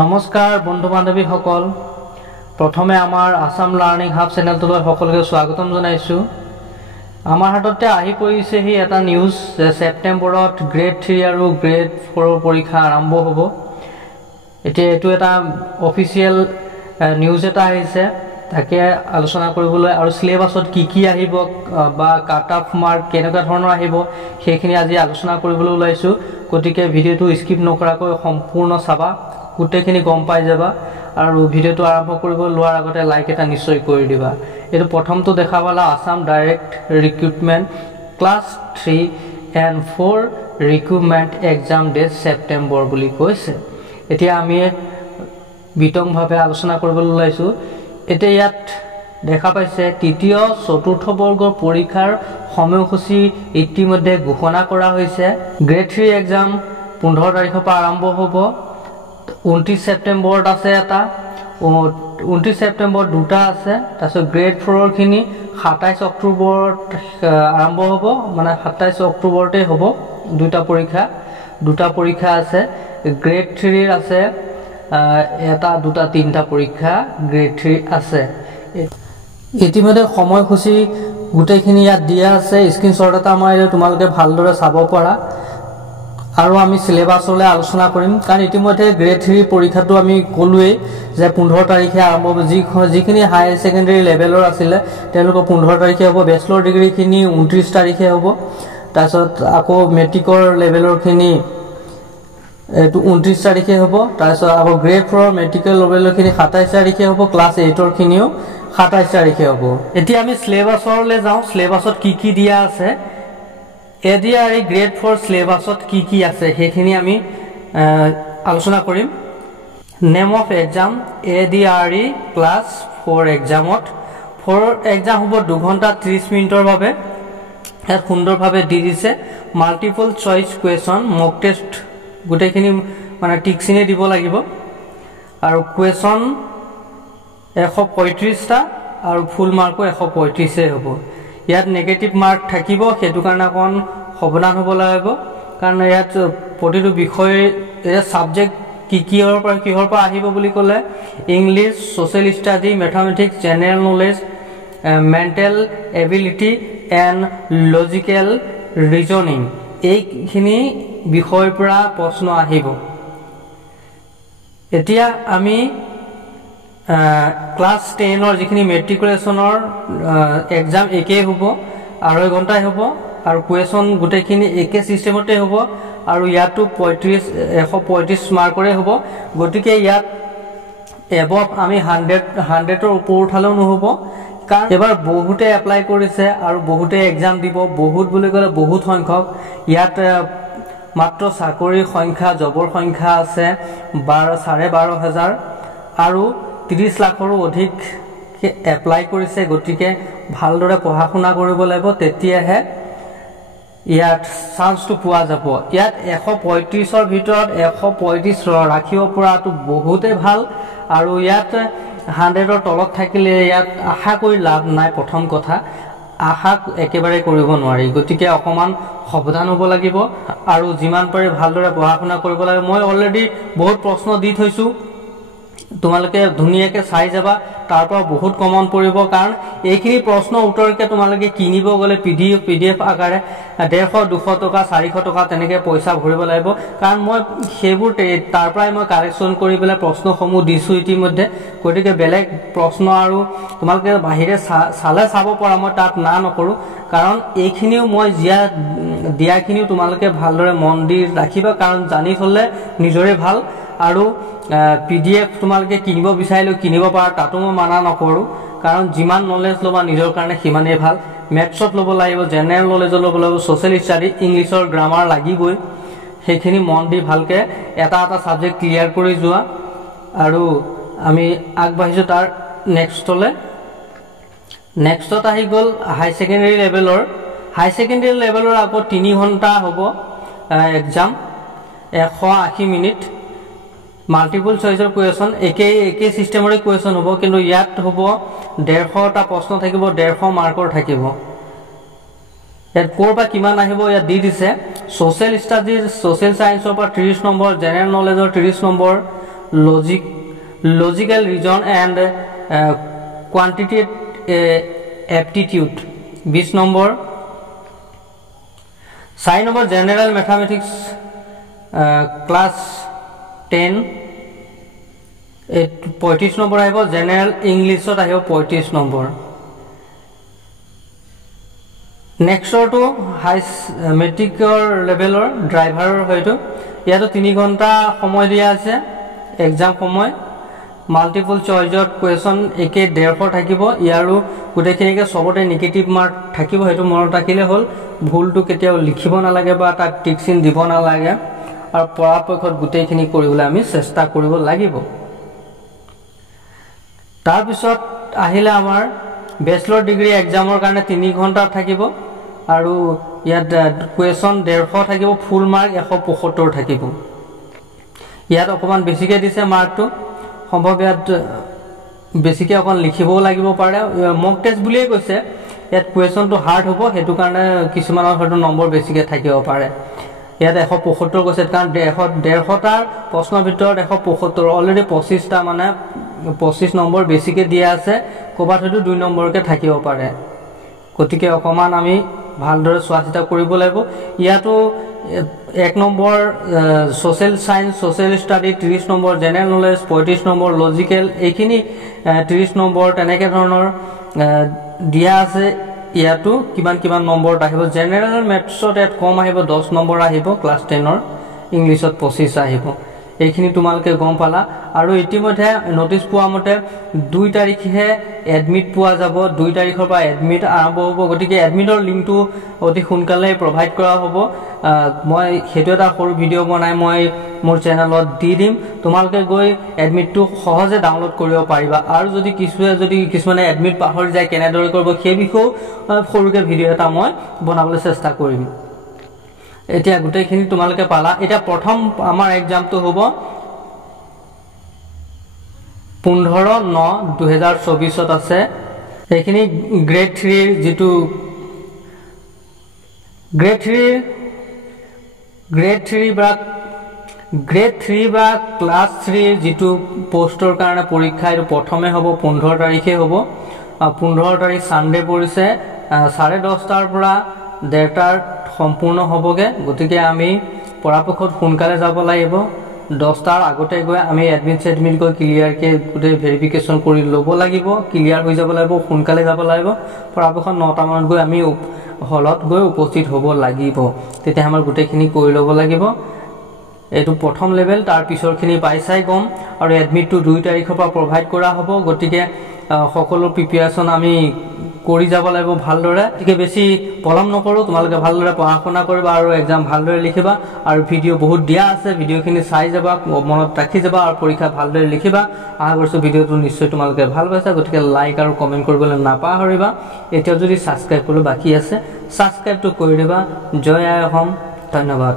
নমস্কাৰ বন্ধু বান্ধৱী সকল প্ৰথমে আমাৰ আসাম লাৰ্নিং হাব চেনেলটোলৈ সকলোকে স্বাগতম জনাইছো আমাৰ হাততে আহি পৰিছে হি এটা নিউজ যে সেপ্টেম্বৰত গ্ৰেড 3 আৰু গ্ৰেড 4 পৰীক্ষা আৰম্ভ হ'ব এতিয়া এটো এটা অফিচিয়েল নিউজ এটা আহিছে তাকে আলোচনা কৰিবলৈ আৰু সিলেবাছত কি আহিব বা কাট অফ মাৰ্ক কেনেকুৱা ধৰণৰ আহিব সেইখিনি আজি আলোচনা কৰিবলৈ ওলাইছো গতিকে ভিডিওটো স্কিপ নকৰাকৈ সম্পূৰ্ণ চাবা গুটেখিনি গম পাই যাবা আৰু ভিডিওটো আৰম্ভ কৰিব লোৱাৰ আগতে লাইক এটা নিশ্চয় কৰি দিবা এটো প্ৰথমটো দেখাবালা Assam direct recruitment class 3 and 4 recruitment exam date September বুলি কৈছে এতিয়া আমি বিতংভাৱে আলোচনা কৰিবলৈ ওলাইছো এতিয়া ইয়াত দেখা পাইছে তৃতীয় চতুৰ্থ বৰ্গৰ পৰীক্ষাৰ সময়সূচী ইতিমধ্যে ঘোষণা কৰা হৈছে গ্ৰেড 3 এক্সাম 15 তাৰিখৰ পৰা আৰম্ভ হ'ব 29 সেপ্টেম্বৰত আছে এটা 29 সেপ্টেম্বৰ দুটা আছে তাৰপিছত গ্ৰেড 4 খিনি 27 অক্টোবৰত আৰম্ভ হ'ব মানে 27 অক্টোবৰতে হ'ব দুটা পৰীক্ষা আছে গ্ৰেড 3 ৰ আছে এটা দুটা তিনটা পৰীক্ষা গ্ৰেড 3 আছে ইতিমধ্যে সময়সূচী গুটেখিনি ইয়াত দিয়া আছে স্ক্ৰিনশ্বট এটা মই তোমালোকে ভালদৰে চাব পাৰা আৰু আমি সিলেবাছলৈ আলোচনা কৰিম কাৰণ ইতিমধ্যে গ্ৰেড 3 পৰীক্ষাটো আমি কলুৱে যে 15 তাৰিখে আৰম্ভ হ'ব যিখিনি হাই সেকেন্ডাৰী লেভেলৰ আছিল তেওঁলোক 15 তাৰিখে হ'ব বেচেলৰ ডিগ্ৰী খিনি 29 তাৰিখে হ'ব তাৰছত আকৌ মেট্ৰিকৰ লেভেলৰ খিনি এটো 29 তাৰিখে হ'ব তাৰছত আকৌ গ্ৰেড 4 মেট্ৰিকেল লেভেলৰ খিনি 27 তাৰিখে হ'ব ক্লাছ 8 ৰ খিনিও 27 তাৰিখে হ'ব এতিয়া আমি সিলেবাছলৈ যাওঁ সিলেবাছত কি দিয়া আছে এডিআৰই গ্ৰেড 4 সিলেবাছত কি আছে সেইখিনি আমি আলোচনা কৰিম name of exam ADRE class 4 এক্সামত 4 exam হ'ব 2 ঘণ্টা 30 মিনিটৰ বাবে এত সুন্দৰভাৱে দি দিছে মাল্টিপল চয়েস কোৱেশ্চন মক টেষ্ট গুটেখিনি মানে টিকচিনে দিব লাগিব আৰু কোৱেশ্চন 135 টা আৰু ফুল মাৰ্কো 135 এ হ'ব ইয়াত নেগেটিভ মাৰ্ক থাকিব হেতু কাৰণে কোন সবনান হ'ব লাগিব কাৰণ ইয়াত প্ৰতিটো বিষয় এটা সাবজেক্ট কিহৰ পৰা আহিব বুলি ক'লে English social study mathematics general knowledge mental ability and logical reasoning এইখিনি বিষয়ৰ পৰা প্ৰশ্ন আহিব এতিয়া আমি ক্লাস 10 ৰ যিখিনি মেট্ৰিকুলেশনৰ এক্সাম একে হ'ব 2.5 ঘণ্টাই হ'ব আৰু কোৱেশ্চন গুটেখিনি একে সিস্টেমতে হ'ব আৰু ইয়াতো 135 মাৰ্কৰে হ'ব গতিকে ইয়াত এবভ আমি 100 ৰ ওপৰ উঠালেও নহব কাৰণ এবাৰ বহুতে এপ্লাই কৰিছে আৰু বহুতে এক্সাম দিব বহুত বুলি ক'লে বহুত সংখ্যক ইয়াত মাত্ৰ চাকৰিৰ সংখ্যা জবৰ সংখ্যা আছে 12,500 আৰু 30 লাখৰো অধিক এপ্লাই কৰিছে গতিকে ভালদৰে পঢ়া-শুনা কৰিব লাগিব তেতিয়াহে ইয়াত চান্সটো পোৱা যাব ইয়াত 135 ৰ ভিতৰত 135 ৰাখিব পৰাটো বহুতে ভাল আৰু ইয়াত 100 ৰ তলত থাকিলে ইয়াত আশা কৰি লাভ নাই প্ৰথম কথা আশা একেবাৰে কৰিব নোৱাৰি গতিকে অকমান সাৱধান হ'ব লাগিব আৰু যিমান পাৰে ভালদৰে পঢ়া-শুনা কৰিব লাগিব মই অলৰেডি বহুত প্ৰশ্ন দি থৈছো তোমালোকে ধুনিয়াকে চাই যাবা তাৰ পৰা বহুত কমন পৰিব কাৰণ এইখিনি প্ৰশ্ন উত্তৰকে তোমালোকে কিনিব গলে পিডিএফ আকাৰে 150 200 টকা 400 টকা তেনেকে পইচা ভৰিব লাগিব কাৰণ মই হেবোৰ তাৰ পৰাই মই কালেকচন কৰি পেলাই প্ৰশ্নসমূহ দিছো ইতিমধ্যে গতিকে বেলেগ প্ৰশ্ন আৰু তোমালোকে বাহিৰে চালে চাব পৰা মই তাত না নকৰো কাৰণ এইখিনিও মই দিয়াখিনিও তোমালোকে ভালদৰে মন দি ৰাখিবা কাৰণ জানি থলে নিজৰে ভাল আৰু পিডিএফ তোমালোকে কিনিব বিচাৰিলে কিনিব পাৰা তাতো মই মানা নকৰো কাৰণ যিমান নলেজ লবা নিজৰ কাৰণে সিমানেই ভাল ম্যাথছত লব লাগিব জেনাৰেল নলেজ লব লাগিব সোশ্যাল ষ্টাডি ইংলিশৰ গ্ৰামাৰ লাগিবই সেইখিনি মন দি ভালকে এটা সাবজেক্ট ক্লিয়াৰ কৰি যোৱা আৰু আমি আগবাঢ়িছো তাৰ নেক্সটত আহি গল হাই সেকেন্ডাৰী লেভেলৰ আকৌ 3 ঘণ্টা হ'ব এক্সাম 180 মিনিট মাল্টিপল চয়েসৰ কোৱেশ্চন একে সিস্টেমৰে কোৱেশ্চন হ'ব কিন্তু ইয়াত হ'ব 150 টা প্ৰশ্ন থাকিব 150 মাৰ্কৰ থাকিব ইয়াত কোৰবা কিমান আহিব ইয়াত দি দিছে সোশ্যাল ষ্টাডিজ সোশ্যাল সায়েন্সৰ পৰা 30 নম্বৰ জেনাৰেল নলেজৰ 30 number logical reason and quantitative aptitude 20 number 4 number general mathematics class 10 35 number আহিব জেনাৰেল ইংলিশত আহিব 35 নম্বৰ নেক্সট টু হাই মেট্ৰিকৰ লেভেলৰ ড্ৰাইভাৰৰ হয়তো ইয়াতো 3 ঘণ্টা সময় দিয়া আছে এক্সাম সময় মাল্টিপল চয়েসত কোৱেশ্যন একে 150 থাকিব ইয়াৰো গুটেখিনিকে সবতে নেগেটিভ মাৰ্ক থাকিব হেতু মনত ৰাখিলে হল ভুলটো কেতিয়াও লিখিব নালাগে বা তাক টিক চিন দিব নালাগে আৰু পৰাপক্ষত গুটেখিনি কৰিবলৈ আমি চেষ্টা কৰিব লাগিব তাৰ পিছত আহিলে আমাৰ ব্যাচেলৰ ডিগ্ৰী এক্সামৰ কাৰণে 3 ঘণ্টা থাকিব আৰু ইয়াত কোৱেশ্যন 150 থাকিব ফুল মাৰ্ক 175 থাকিব ইয়াত অকমান বেছিকে দিছে মাৰ্কটো সম্ভৱ ইয়াত বেছিকে অকন লিখিবও লাগিব পাৰে মক টেষ্ট বুলিয়ে কৈছে ইয়াত কোৱেশ্যনটো হাৰ্ড হ'ব হেতু কাৰণে কিছুমানৰ হয়তো নম্বৰ বেছিকে থাকিব পাৰে ইয়াত 175 কৈছে কাৰণ 150 টাৰ প্ৰশ্নৰ ভিতৰত 175 অলৰেডি 25 টা মানে 25 নম্বৰ বেছিকে দিয়া আছে কবাত হয়তো 2 নম্বৰকে থাকিব পাৰে গতিকে অকমান আমি ভালদৰে চোৱাচিতা কৰিব লাগিব ইয়াতো 1 number social science social study 30 number general knowledge 35 number logical এইখিনি 30 নম্বৰ তেনেকে ধৰণৰ দিয়া আছে ইয়াতো কিমান নম্বৰ আহিব জেনাৰেল ম্যাথছত এত কম আহিব 10 নম্বৰ আহিব ক্লাস 10 ৰ ইংলিশত 25 আহিব এইখিনি তোমালকে গম পালা আৰু ইতিমধ্যে নোটিস পোৱা মতে 2 তাৰিখে এডমিট পোৱা যাব 2 তাৰিখৰ পৰা এডমিট আৰম্ভ হ'ব গতিকে এডমিটৰ লিংকটো অতি সোনকালে প্ৰভাইড কৰা হ'ব মই হেতু এটা সৰু ভিডিও বনাই মই মোৰ চেনেলত দি দিম তোমালকে গৈ এডমিটটো সহজে ডাউনলোড কৰিব পাৰিবা আৰু যদি কিছুমানে এডমিট পাহৰি যায় কেনেদৰে কৰিব সেই বিষয়ে সৰুকে ভিডিও এটা মই বনাবলৈ চেষ্টা কৰিম এতিয়া গুটেখিনি তোমালকে পালা এটা প্ৰথম আমাৰ এক্সামটো হ'ব 15/9/2024 আছে এইখিনি গ্ৰেড 3 যেটো গ্ৰেড 3 বা ক্লাস 3 যেটো পোষ্টৰ কাৰণে পৰীক্ষা এটো প্ৰথমে হ'ব 15 তাৰিখে হ'ব 15 তাৰিখ সানডে পৰিছে 10:30 টাৰ পৰা 1:30 সম্পূৰ্ণ হ'বগে গতিকে আমি পৰাপক্ষত সোনকালে যাব লাগিব 10 টাৰ আগতে গৈ আমি এডমিট গৈ ক্লিয়াৰ কে গুটে ভেৰিফিকেশন কৰি লব লাগিব ক্লিয়াৰ হৈ যাব লাগিব সোনকালে যাব লাগিব পৰাপক্ষত 9টা মানত গৈ আমি হলত গৈ উপস্থিত হ'ব লাগিব তেতিয়া আমাৰ গুটেখিনি কৰি লব লাগিব এটো প্ৰথম লেভেল তাৰ পিছৰখিনি পাইছাই গম আৰু এডমিটটো 2 তাৰিখৰ পৰা প্ৰভাইড কৰা হ'ব গতিকে সকলো প্ৰিপাৰেচন আমি কৰি যাব লাগিব ভালদৰে গতিকে বেছি পলম নকৰো তোমালকে ভালদৰে পঢ়া-শুনা কৰিবা আৰু এক্সাম ভালদৰে লিখিবা আৰু ভিডিও বহুত দিয়া আছে ভিডিওখিনি চাই যাবা মনত ৰাখি যাবা আৰু পৰীক্ষা ভালদৰে লিখিবা আশা কৰিছো ভিডিওটো নিশ্চয় তোমালকে ভাল পাইছা গতিকে লাইক আৰু কমেন্ট কৰিবলৈ নাপাহৰিবা এতিয়া যদি সাবস্ক্ৰাইব কৰিব বাকি আছে সাবস্ক্ৰাইবটো কৰি দিবা জয় আই অসম ধন্যবাদ